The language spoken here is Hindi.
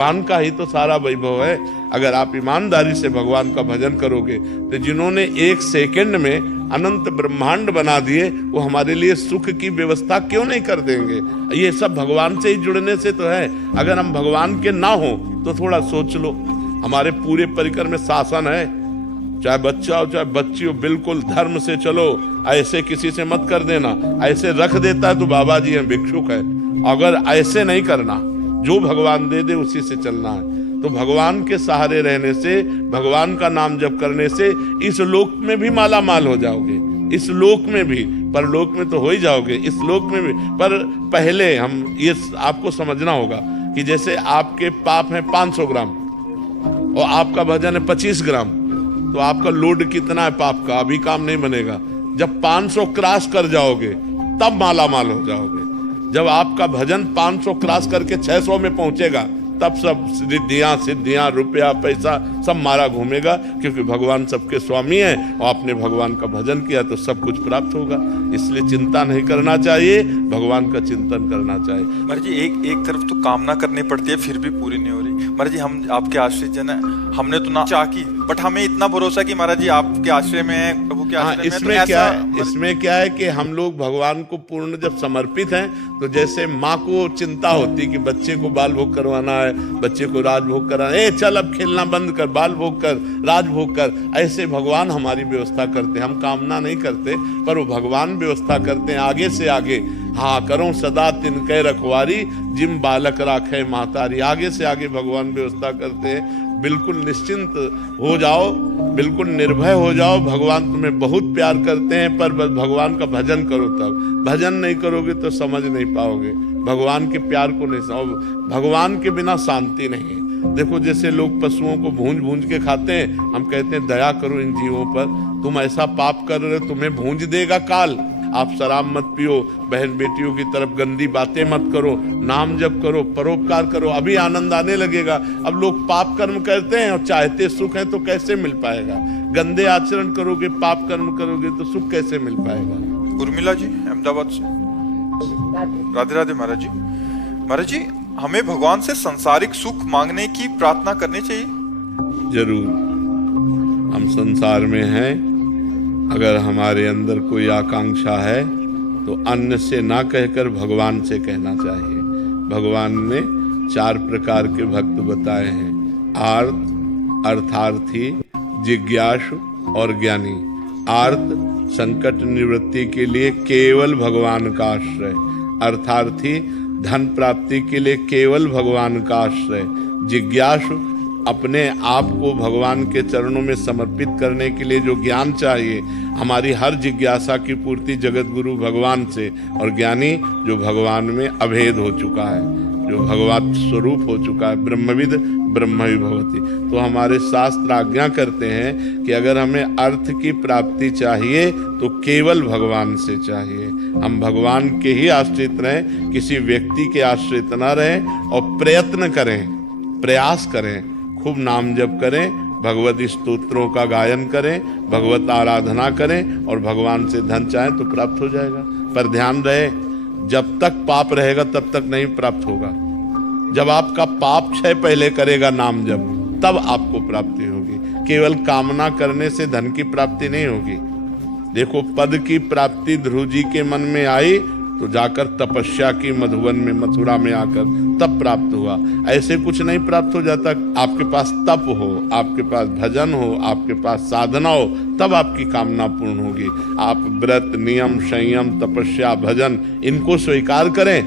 भगवान का ही तो सारा वैभव है। अगर आप ईमानदारी से भगवान का भजन करोगे तो जिन्होंने एक सेकंड में अनंत ब्रह्मांड बना दिए वो हमारे लिए सुख की व्यवस्था क्यों नहीं कर देंगे। ये सब भगवान से ही जुड़ने से तो है। अगर हम भगवान के ना हो तो थोड़ा सोच लो, हमारे पूरे परिकर में शासन है, चाहे बच्चा हो चाहे बच्ची हो, बिल्कुल धर्म से चलो, ऐसे किसी से मत कर देना। ऐसे रख देता है तो बाबा जी हैं, भिक्षुक है। अगर ऐसे नहीं करना, जो भगवान दे दे उसी से चलना है। तो भगवान के सहारे रहने से, भगवान का नाम जप करने से इस लोक में भी माला माल हो जाओगे, इस लोक में भी, परलोक में तो हो ही जाओगे, इस लोक में भी। पर पहले हम ये आपको समझना होगा कि जैसे आपके पाप हैं 500 ग्राम और आपका भजन है 25 ग्राम, तो आपका लोड कितना है पाप का, अभी काम नहीं बनेगा। जब 500 क्रॉस कर जाओगे तब माला माल हो जाओगे। जब आपका भजन 500 क्रॉस करके 600 में पहुंचेगा तब सब सिद्धियां रुपया पैसा सब मारा घूमेगा, क्योंकि भगवान सबके स्वामी है और आपने भगवान का भजन किया तो सब कुछ प्राप्त होगा। इसलिए चिंता नहीं करना चाहिए, भगवान का चिंतन करना चाहिए। महाराज जी एक तरफ तो कामना करनी पड़ती है फिर भी पूरी नहीं हो रही। महाराज जी हम आपके आश्रित जन है, हमने तो ना चाह की, बट हमें इतना भरोसा कि महाराज जी आपके आश्रय में है, प्रभु के आश्रय में। इसमें क्या है कि हम लोग भगवान को पूर्ण जब समर्पित हैं तो जैसे माँ को चिंता होती कि बच्चे को बाल भोग करवाना है, बच्चे को राजभोग कराना है, चल अब खेलना बंद कर, बाल भोग कर, राजभोग कर, ऐसे भगवान हमारी व्यवस्था करते हैं। हम कामना नहीं करते पर वो भगवान व्यवस्था करते हैं आगे से आगे। हाँ करो सदा तिनके रखवारी, जिम बालक राखे महतारी। आगे से आगे भगवान व्यवस्था करते हैं। बिल्कुल निश्चिंत हो जाओ, बिल्कुल निर्भय हो जाओ। भगवान तुम्हें बहुत प्यार करते हैं, पर भगवान का भजन करो। तब भजन नहीं करोगे तो समझ नहीं पाओगे, भगवान के प्यार को नहीं समझ। भगवान के बिना शांति नहीं है। देखो जैसे लोग पशुओं को भूंज भूंज के खाते हैं, हम कहते हैं दया करो इन जीवों पर, तुम ऐसा पाप कर रहे हो, तुम्हें भूंज देगा काल। आप शराब मत पियो, बहन बेटियों की तरफ गंदी बातें मत करो, नाम जप करो, परोपकार करो, अभी आनंद आने लगेगा। अब लोग पाप कर्म करते हैं और चाहते सुख है तो कैसे मिल पाएगा। गंदे आचरण करोगे, पाप कर्म करोगे तो सुख कैसे मिल पाएगा। उर्मिला जी अहमदाबाद से। राधे राधे महाराज जी। महाराज जी हमें भगवान से सांसारिक सुख मांगने की प्रार्थना करनी चाहिए? जरूर। हम संसार में हैं, अगर हमारे अंदर कोई आकांक्षा है तो अन्य से ना कहकर भगवान से कहना चाहिए। भगवान ने 4 प्रकार के भक्त बताए हैं, आर्त, अर्थार्थी, जिज्ञासु और ज्ञानी। आर्त संकट निवृत्ति के लिए केवल भगवान का आश्रय, अर्थार्थी धन प्राप्ति के लिए केवल भगवान का आश्रय, जिज्ञासु अपने आप को भगवान के चरणों में समर्पित करने के लिए जो ज्ञान चाहिए, हमारी हर जिज्ञासा की पूर्ति जगत गुरु भगवान से, और ज्ञानी जो भगवान में अभेद हो चुका है, जो भगवत स्वरूप हो चुका है, ब्रह्मविद ब्रह्मवि भवति। तो हमारे शास्त्र आज्ञा करते हैं कि अगर हमें अर्थ की प्राप्ति चाहिए तो केवल भगवान से चाहिए। हम भगवान के ही आश्रित रहें, किसी व्यक्ति के आश्रित न रहें, और प्रयत्न करें, प्रयास करें, खूब नाम जप करें, भगवत स्तोत्रों का गायन करें, भगवत आराधना करें, और भगवान से धन चाहें तो प्राप्त हो जाएगा। पर ध्यान रहे, जब तक पाप रहेगा तब तक नहीं प्राप्त होगा। जब आपका पाप क्षय पहले करेगा नाम जप, तब आपको प्राप्ति होगी। केवल कामना करने से धन की प्राप्ति नहीं होगी। देखो पद की प्राप्ति ध्रुव जी के मन में आई तो जाकर तपस्या की मधुवन में, मथुरा में आकर तब प्राप्त हुआ। ऐसे कुछ नहीं प्राप्त हो जाता। आपके पास तप हो, आपके पास भजन हो, आपके पास साधना हो, तब आपकी कामना पूर्ण होगी। आप व्रत, नियम, संयम, तपस्या, भजन इनको स्वीकार करें।